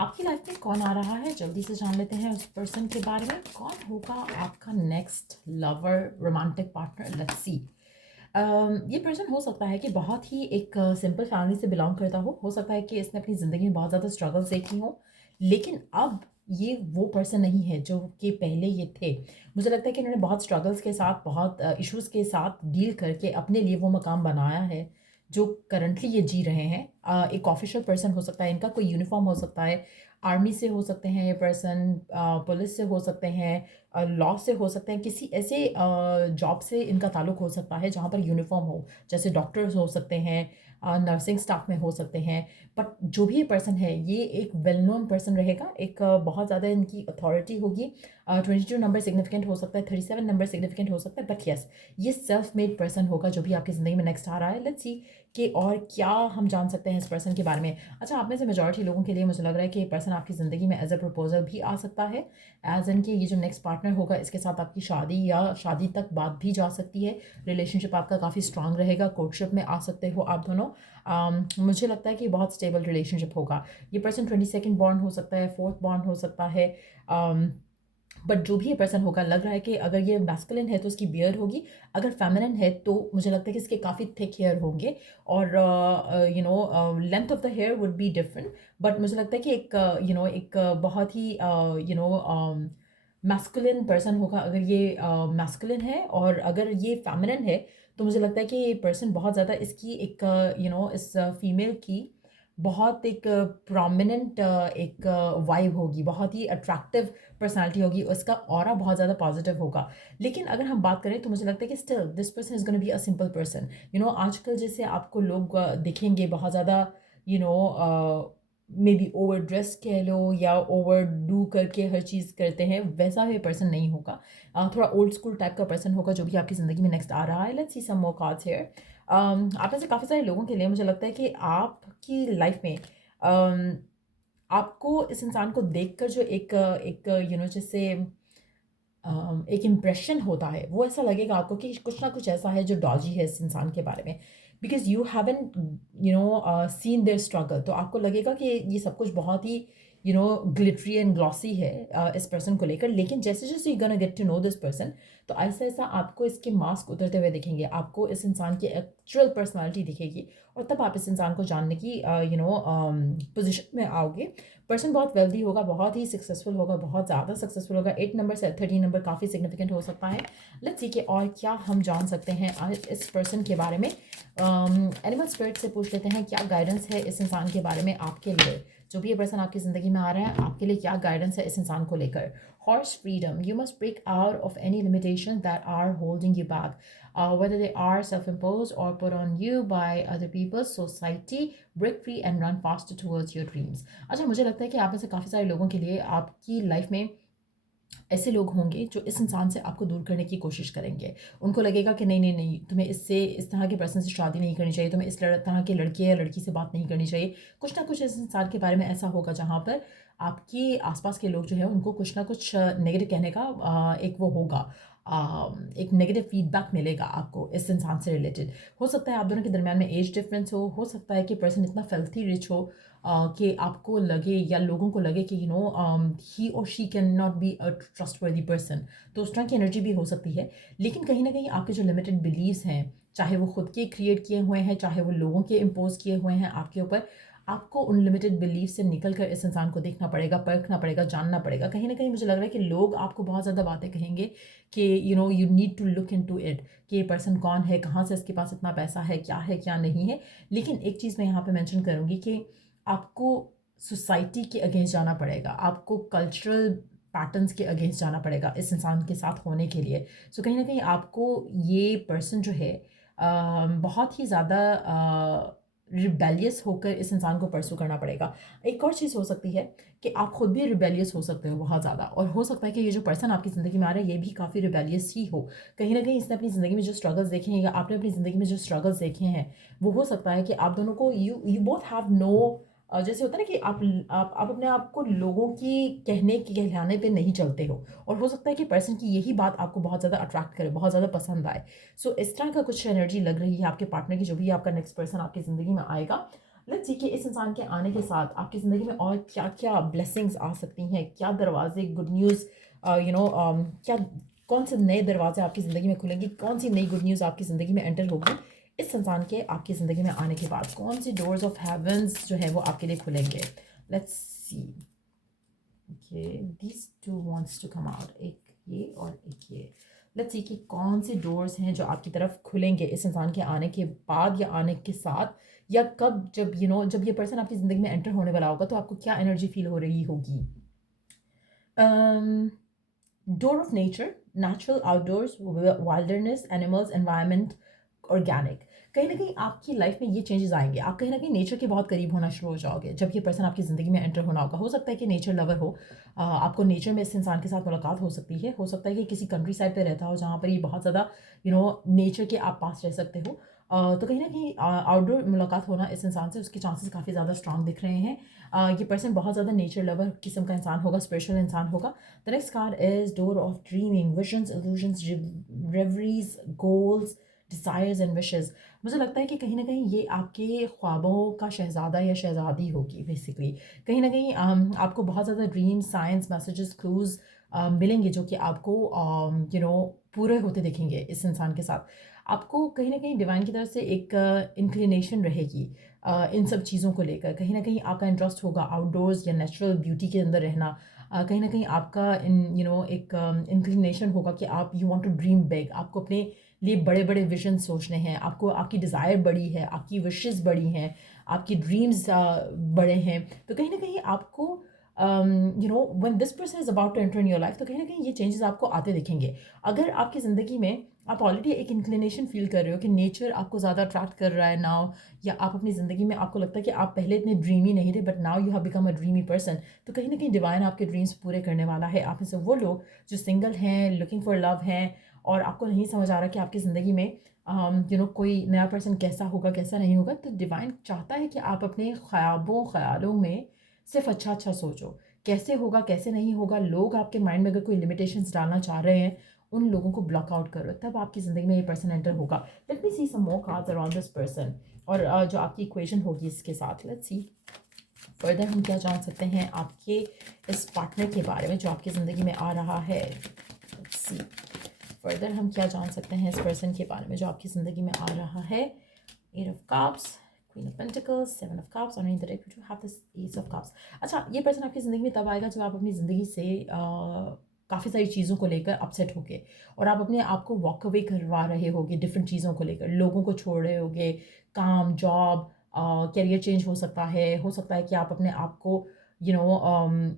आपकी लाइफ में कौन आ रहा है? जल्दी से जान लेते हैं उस पर्सन के बारे में। कौन होगा आपका next lover, romantic partner? Let's see. ये पर्सन हो सकता है कि बहुत ही एक सिंपल फैमिली से बिलोंग करता हो सकता है कि इसने अपनी ज़िंदगी में बहुत ज़्यादा स्ट्रगल्स देखी हो, लेकिन अब ये वो पर्सन नहीं है जो कि पहले ये थे। मुझे लगता है कि इन्होंने बहुत स्ट्रगल्स के साथ, बहुत इश्यूज़ के साथ डील करके अपने लिए वो मकाम बनाया है जो करंटली ये जी रहे हैं। एक ऑफिशियल पर्सन हो सकता है, इनका कोई यूनिफॉर्म हो सकता है, आर्मी से हो सकते हैं ये पर्सन, पुलिस से हो सकते हैं, लॉ से हो सकते हैं, किसी ऐसे जॉब से इनका ताल्लुक हो सकता है जहाँ पर यूनिफॉर्म हो, जैसे डॉक्टर्स हो सकते हैं, नर्सिंग स्टाफ में हो सकते हैं। बट जो भी ये पर्सन है ये एक वेल नोन पर्सन रहेगा, एक बहुत ज़्यादा इनकी अथॉरिटी होगी। 22 नंबर सिग्निफिकेंट हो सकता है, 37 नंबर सिग्निफिकेंट हो सकता है, बट यस, ये सेल्फ मेड पर्सन होगा जो भी आपकी ज़िंदगी में नेक्स्ट आ रहा है। लेट्स सी कि और क्या हम जान सकते हैं इस पर्सन के बारे में। अच्छा, आप में से मेजॉरिटी लोगों के लिए मुझे लग रहा है कि ये पर्सन आपकी ज़िंदगी में एज अ प्रपोजल भी आ सकता है, एज इन कि ये जो नेक्स्ट पार्टनर होगा इसके साथ आपकी शादी या शादी तक बात भी जा सकती है। रिलेशनशिप आपका काफ़ी स्ट्रांग रहेगा, कोर्टशिप में आ सकते हो आप दोनों। मुझे लगता है कि बहुत स्टेबल रिलेशनशिप होगा। ये पर्सन 22nd बॉन्ड हो सकता है, 4th बॉन्ड हो सकता है। बट जो भी ये पर्सन होगा, लग रहा है कि अगर ये मैस्कुलिन है तो उसकी बियर्ड होगी, अगर फेमिनिन है तो मुझे लगता है कि इसके काफ़ी थिक हेयर होंगे, और length of the here would be different. But मुझे लगता है कि एक एक बहुत ही मैस्कुलिन पर्सन होगा अगर ये मैस्कुलिन है, और अगर ये फेमिनिन है तो मुझे लगता है कि ये पर्सन बहुत ज़्यादा इसकी एक इस फीमेल की बहुत एक प्रोमिनेंट एक वाइब होगी, बहुत ही अट्रैक्टिव पर्सनालिटी होगी, उसका ऑरा बहुत ज़्यादा पॉजिटिव होगा। लेकिन अगर हम बात करें तो मुझे लगता है कि still this person is gonna be a simple person. आजकल जैसे आपको लोग दिखेंगे बहुत ज़्यादा, you know may be over dress कह लो या ओवर डू करके हर चीज़ करते हैं, वैसा भी पर्सन नहीं होगा। थोड़ा ओल्ड स्कूल टाइप का पर्सन होगा जो भी आपकी ज़िंदगी में नेक्स्ट आ रहा है। Let's see some more cards here. आप में से काफ़ी सारे लोगों के लिए मुझे लगता है कि आपकी लाइफ में um, आपको इस इंसान को देखकर जो एक एक जैसे एक इम्प्रेशन होता है, वो ऐसा लगेगा आपको कि कुछ ना कुछ ऐसा है जो डॉजी है इस इंसान के बारे में, because you haven't seen their struggle. तो आपको लगेगा कि ये सब कुछ बहुत ही ग्लिटरी एंड ग्लॉसी है इस पर्सन को लेकर। लेकिन जैसे जैसे you gonna get to know this person, तो ऐसा ऐसा आपको इसके मास्क उतरते हुए दिखेंगे, आपको इस इंसान की एक्चुअल पर्सनालिटी दिखेगी, और तब आप इस इंसान को जानने की पोजिशन में आओगे। पर्सन बहुत वेल्दी होगा, बहुत ही सक्सेसफुल होगा, बहुत ज़्यादा सक्सेसफुल होगा। 8 नंबर से 13 नंबर काफ़ी सिग्निफिकेंट हो सकता है। लेट्स सी कि और क्या हम जान सकते हैं आज इस पर्सन के बारे में। एनिमल स्पिरिट से पूछ लेते हैं क्या गाइडेंस है इस इंसान के बारे में आपके लिए। जो भी ये पर्सन आपकी ज़िंदगी में आ रहा है, आपके लिए क्या गाइडेंस है इस इंसान को लेकर। Horse freedom, you must break out of any limitation that are holding you back, whether they are self-imposed or put on you by other people, society. Break free and run faster towards your dreams. अच्छा, मुझे लगता है कि आप में से काफ़ी सारे लोगों के लिए आपकी लाइफ में ऐसे लोग होंगे जो इस इंसान से आपको दूर करने की कोशिश करेंगे। उनको लगेगा कि नहीं, नहीं, नहीं, तुम्हें इससे, इस तरह के पर्सन से शादी नहीं करनी चाहिए, तुम्हें इस तरह के लड़के या लड़की से बात नहीं करनी चाहिए। कुछ ना कुछ इस इंसान के बारे में ऐसा होगा जहाँ पर आपके आस-पास के लोग जो हैं उनको कुछ ना कुछ नेगेटिव कहने का एक वो होगा, एक नेगेटिव फीडबैक मिलेगा आपको इस इंसान से रिलेटेड। हो सकता है आप दोनों के दरमियान में एज डिफरेंस हो सकता है कि पर्सन इतना फिल्थी रिच हो कि आपको लगे या लोगों को लगे कि ही और she can not be a trustworthy person. तो उस तरह की एनर्जी भी हो सकती है। लेकिन कहीं ना कहीं आपके जो लिमिटेड बिलीव्स हैं, चाहे वो खुद के क्रिएट किए हुए हैं, चाहे वो लोगों के इम्पोज किए हुए हैं आपके ऊपर, आपको उन लिमिटेड बिलीव से निकल कर इस इंसान को देखना पड़ेगा, परखना पड़ेगा, जानना पड़ेगा। कहीं ना कहीं मुझे लग रहा है कि लोग आपको बहुत ज़्यादा बातें कहेंगे कि you need to look into it, कि ये पर्सन कौन है, कहाँ से इसके पास इतना पैसा है क्या नहीं है। लेकिन एक चीज़ मैं यहाँ पे मेंशन करूँगी कि आपको सोसाइटी के अगेंस्ट जाना पड़ेगा, आपको कल्चरल पैटर्न्स के अगेंस्ट जाना पड़ेगा इस इंसान के साथ होने के लिए। सो कहीं ना कहीं आपको ये पर्सन जो है बहुत ही ज़्यादा रिबेलियस होकर इस इंसान को परसू करना पड़ेगा। एक और चीज़ हो सकती है कि आप खुद भी रिबेलियस हो सकते हो बहुत ज़्यादा, और हो सकता है कि ये जो पर्सन आपकी ज़िंदगी में आ रहा है ये भी काफ़ी रिबेलियस ही हो। कहीं ना कहीं इसने अपनी ज़िंदगी में जो स्ट्रगल्स देखे हैं या आपने अपनी ज़िंदगी में जो स्ट्रगल्स देखे हैं, वो हो सकता है कि आप दोनों को you you both have no, जैसे होता है ना कि आप अपने आप को लोगों की कहने के कहलाने पे नहीं चलते हो, और हो सकता है कि पर्सन की यही बात आपको बहुत ज़्यादा अट्रैक्ट करे, बहुत ज़्यादा पसंद आए। सो इस तरह का कुछ एनर्जी लग रही है आपके पार्टनर की, जो भी आपका नेक्स्ट पर्सन आपकी ज़िंदगी में आएगा। लेट्स सी कि इस इंसान के आने के साथ आपकी ज़िंदगी में और क्या-क्या ब्लेसिंग्स आ सकती हैं, क्या दरवाज़े गुड न्यूज़ क्या कौन से नए दरवाज़े आपकी ज़िंदगी में खुलेंगे, कौन सी नई गुड न्यूज़ आपकी ज़िंदगी में एंटर होगी इस इंसान के आपकी ज़िंदगी में आने के बाद, कौन सी डोर्स ऑफ हेवन्स जो है वो आपके लिए खुलेंगे। Let's see. Okay, these two wants to come out, एक ये और एक ये। लेट्स सी कि कौन से डोर्स हैं जो आपकी तरफ खुलेंगे इस इंसान के आने के बाद या आने के साथ, या कब, जब जब ये पर्सन आपकी ज़िंदगी में एंटर होने वाला होगा तो आपको क्या एनर्जी फील हो रही होगी। Door of nature, natural, outdoors, wilderness, animals, environment, organic. कहीं ना कहीं आपकी लाइफ में ये चेंजेस आएंगे, आप कहीं ना कहीं नेचर के बहुत करीब होना शुरू हो जाओगे जब ये पर्सन आपकी ज़िंदगी में एंटर होना होगा। हो सकता है कि नेचर लवर हो, आपको नेचर में इस इंसान के साथ मुलाकात हो सकती है। हो सकता है कि किसी कंट्री साइड पे रहता हो जहाँ पर ये बहुत ज़्यादा नेचर के आप पास रह सकते हो। तो कहीं ना कहीं आउटडोर मुलाकात होना इस इंसान से, उसके चांसेस काफ़ी ज़्यादा स्ट्रांग दिख रहे हैं। ये पर्सन बहुत ज़्यादा नेचर लवर किस्म का इंसान होगा, स्पिरिचुअल इंसान होगा। The next card is door of dreaming, visions, illusions, reveries, goals, desires and wishes. मुझे लगता है कि कहीं ना कहीं ये आपके ख्वाबों का शहज़ादा या शहज़ादी होगी बेसिकली। कहीं ना कहीं आपको बहुत ज़्यादा ड्रीम, साइंस, मैसेजेस, क्लूज मिलेंगे जो कि आपको पूरे होते दिखेंगे इस इंसान के साथ। आपको कहीं ना कहीं डिवाइन की तरफ से एक इंक्लिनेशन रहेगी इन सब चीज़ों को लेकर। कहीं ना कहीं आपका इंटरेस्ट होगा आउटडोर्स या नेचुरल ब्यूटी के अंदर रहना। कहीं ना कहीं आपका एक इंक्लिनेशन होगा कि आप you want to dream big, आपको अपने लिए बड़े बड़े विजन सोचने हैं, आपको आपकी डिज़ायर बड़ी है, आपकी विशेस बड़ी हैं, आपकी ड्रीम्स बड़े हैं। तो कहीं ना कहीं आपको when this person is about to enter in your life, तो कहीं ना कहीं ये चेंजेस आपको आते दिखेंगे। अगर आपकी ज़िंदगी में आप ऑलरेडी एक इंक्लिनेशन फील कर रहे हो कि नेचर आपको ज़्यादा अट्रैक्ट कर रहा है नाउ, या आप अपनी ज़िंदगी में आपको लगता है कि आप पहले इतने ड्रीमी नहीं थे but now you have become a dreamy person, तो कहीं ना कहीं डिवाइन आपके ड्रीम्स पूरे करने वाला है। आप में से वो लोग जो सिंगल हैं, लुकिंग फॉर लव हैं, और आपको नहीं समझ आ रहा कि आपकी ज़िंदगी में कोई नया पर्सन कैसा होगा कैसा नहीं होगा, तो डिवाइन चाहता है कि आप अपने ख्याबों ख्यालों में सिर्फ अच्छा अच्छा सोचो। कैसे होगा कैसे नहीं होगा, लोग आपके माइंड में अगर कोई लिमिटेशंस डालना चाह रहे हैं, उन लोगों को ब्लॉक आउट करो, तब आपकी ज़िंदगी में ये पर्सन एंटर होगा। Let me see some more cards around this person, और जो आपकी इक्वेशन होगी इसके साथ। लेट्स सी फर्दर हम क्या जान सकते हैं आपके इस पार्टनर के बारे में जो आपकी ज़िंदगी में आ रहा है। लेट्स सी फर्दर हम क्या जान सकते हैं इस पर्सन के बारे में जो आपकी ज़िंदगी में आ रहा है। Eight of cups, queen of pentacles, seven of cups, और in the deck we have this ace of cups. अच्छा, ये पर्सन आपकी ज़िंदगी में तब आएगा जब आप अपनी ज़िंदगी से काफ़ी सारी चीज़ों को लेकर अपसेट होगे, और आप अपने आप को वॉक अवे करवा रहे होगे डिफरेंट चीज़ों को लेकर, लोगों को छोड़ रहे होगे, काम, जॉब, करियर चेंज हो सकता है कि आप अपने आप को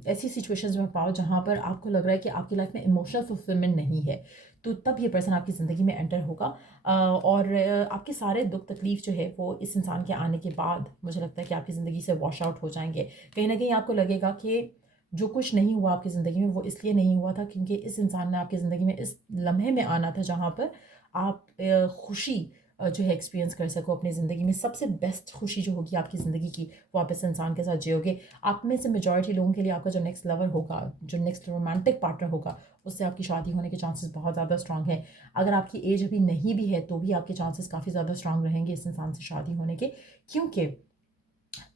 ऐसी सिचुएशंस में पाओ जहाँ पर आपको लग रहा है कि आपकी लाइफ में इमोशनल फुलफिलमेंट नहीं है, तो तब ये पर्सन आपकी ज़िंदगी में एंटर होगा। और आपके सारे दुख तकलीफ जो है वो इस इंसान के आने के बाद मुझे लगता है कि आपकी ज़िंदगी से वॉश आउट हो जाएंगे। कहीं ना कहीं आपको लगेगा कि जो कुछ नहीं हुआ आपकी ज़िंदगी में वो इसलिए नहीं हुआ था क्योंकि इस इंसान ने आपकी ज़िंदगी में इस लम्हे में आना था जहाँ पर आप खुशी जो है एक्सपीरियंस कर सको अपनी ज़िंदगी में। सबसे बेस्ट खुशी जो होगी आपकी ज़िंदगी की वो आप इस इंसान के साथ जियोगे। आप में से मेजॉरिटी लोगों के लिए आपका जो नेक्स्ट लवर होगा, जो नेक्स्ट रोमांटिक पार्टनर होगा, उससे आपकी शादी होने के चांसेस बहुत ज़्यादा स्ट्रांग है। अगर आपकी एज अभी नहीं भी है तो भी आपके चांसेस काफ़ी ज़्यादा स्ट्रांग रहेंगे इस इंसान से शादी होने के, क्योंकि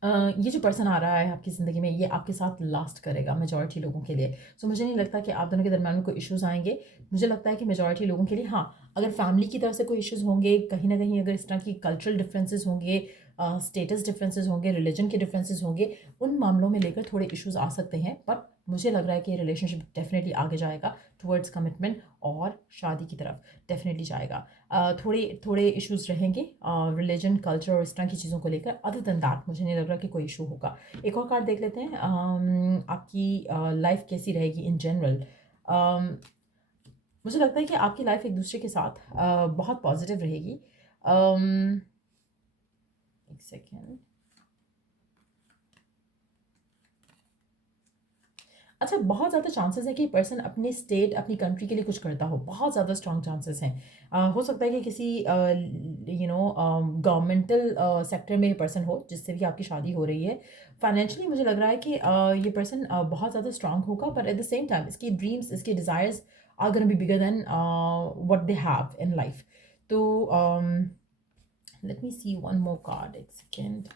ये जो पर्सन आ रहा है आपकी ज़िंदगी में ये आपके साथ लास्ट करेगा मेजॉरिटी लोगों के लिए। सो मुझे नहीं लगता कि आप दोनों के दरमियान में कोई इश्यूज़ आएंगे। मुझे लगता है कि मेजॉरिटी लोगों के लिए हाँ, अगर फैमिली की तरफ से कोई इश्यूज़ होंगे, कहीं ना कहीं अगर इस तरह की कल्चरल डिफरेंसेस होंगे, स्टेटस डिफरेंसेस होंगे, रिलीजन के डिफरेंसेस होंगे, उन मामलों में लेकर थोड़े इश्यूज़ आ सकते हैं। बट मुझे लग रहा है कि ये रिलेशनशिप डेफिनेटली आगे जाएगा टुवर्ड्स कमिटमेंट और शादी की तरफ डेफिनेटली जाएगा। थोड़े थोड़े इश्यूज़ रहेंगे रिलीजन, कल्चर और इस तरह की चीज़ों को लेकर। अदर देन दैट मुझे नहीं लग रहा कि कोई इशू होगा। एक और कार्ड देख लेते हैं। आपकी लाइफ कैसी रहेगी इन जनरल। मुझे लगता है कि आपकी लाइफ एक दूसरे के साथ बहुत पॉजिटिव रहेगी। एक सेकेंड। अच्छा, बहुत ज़्यादा चांसेस है कि पर्सन अपने स्टेट, अपनी कंट्री के लिए कुछ करता हो, बहुत ज़्यादा स्ट्रॉन्ग चांसेस हैं। हो सकता है कि किसी गवर्नमेंटल सेक्टर में ये पर्सन हो जिससे भी आपकी शादी हो रही है। फाइनेंशियली मुझे लग रहा है कि ये पर्सन बहुत ज़्यादा स्ट्रॉन्ग होगा, but at the same time इसकी ड्रीम्स, इसके desires are gonna be bigger than what they have in life. तो let me see one more card, एक सेकेंड।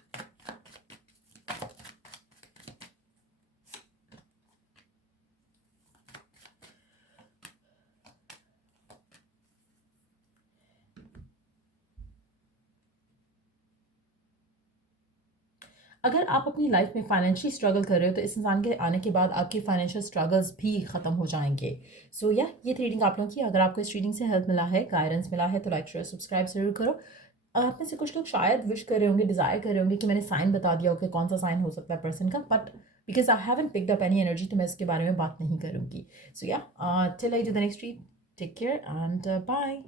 अगर आप अपनी लाइफ में फाइनेंशियली स्ट्रगल कर रहे हो तो इस इंसान के आने के बाद आपके फाइनेंशियल स्ट्रगल्स भी ख़त्म हो जाएंगे। सो या ये थी रीडिंग आप लोगों की। अगर आपको इस रीडिंग से हेल्प मिला है, गाइडेंस मिला है, तो लाइक शेयर सब्सक्राइब ज़रूर करो। आप में से कुछ लोग शायद विश कर रहे होंगे, डिज़ायर कर रहे होंगे कि मैंने साइन बता दिया हो कि कौन सा साइन हो सकता है पर्सन का, but because I haven't picked up any energy तो मैं इसके बारे में बात नहीं करूँगी। सो या till I do the next read, take care and bye.